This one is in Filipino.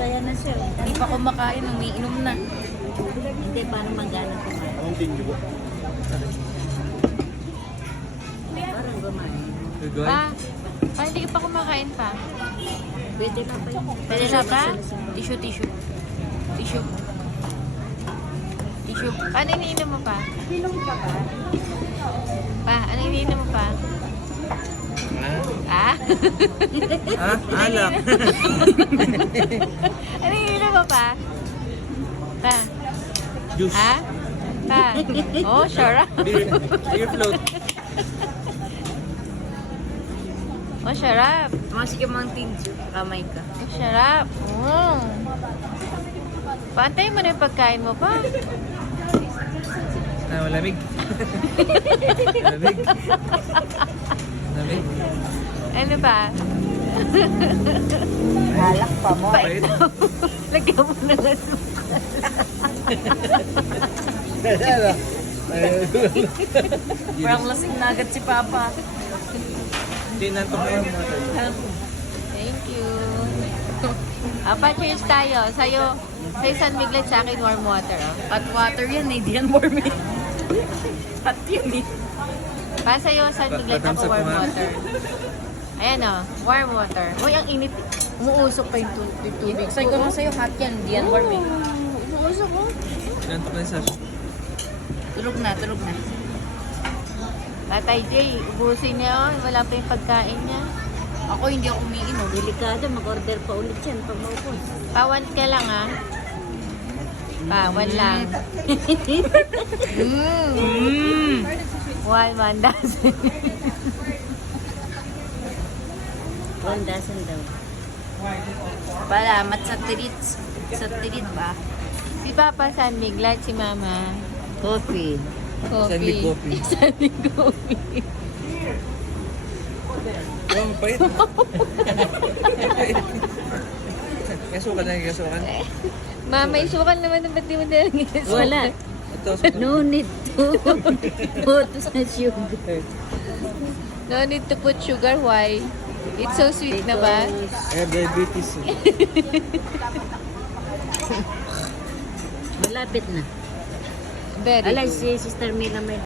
Masaya na siya. Hindi pa kumakain, umiinom na. Hindi, parang magana kumain. Parang gumain. Pa, hindi ka pa kumakain pa. Pwede na pa yun. Pwede na ba? Tissue. Tissue. Paano iniinom mo pa? Pilong ka ba? Pa, ano iniinom mo pa? Ah? Alak. Ano iniinom mo pa? Pa? Juice. Ha? Pa? Oh, sure. Beer float. Oh, sarap. Sige, Mountain Dew. Kamay ka. Oh, sarap. Pantay mo na yung pagkain mo pa. Malamig. Malamig. Malamig. Ano ba? Halak pa mo. Pait. Lagyan mo na lang. Parang lasing na agad si Papa. Hindi nantok na yun. Thank you. Apa, cheers tayo. Sa'yo San Miguel, sa akin warm water. Oh. Hot water yan, hindi yan warm eh. Hot yun eh. Pa sa'yo San Miguel, Thumbs ako up warm mo nga. water. Ayan o, warm water. Uy, ang init. Umuusok pa yung tubig. Sabi ko nga sa'yo, hot yan, hindi yan warm eh. Umuusok ko. Nantok na yung Sasha. Tulog na. Tatay Jay, ubusin niya oh. Wala pa yung pagkain niya. Ako hindi ako umiinom. Delikado, mag-order pa ulit yan pag maupos. Pawan ka lang ah. Pawan lang. One dozen. 1 dozen daw. Salamat sa treats. Sa treat ba? Si Papa San Miguel, si Mama. Coffee. Coffee. San Miguel coffee. San Miguel coffee. Oh, pait. Kasukan na yung kasukan. Mama, isukan naman ng ba't di mo dalang isukan? Wala. Ito, No need to put sa sugar. No need to put sugar. Why? It's so sweet na ba? I have diabetes. Malapit na. Very Alay, good. si Sister Mina may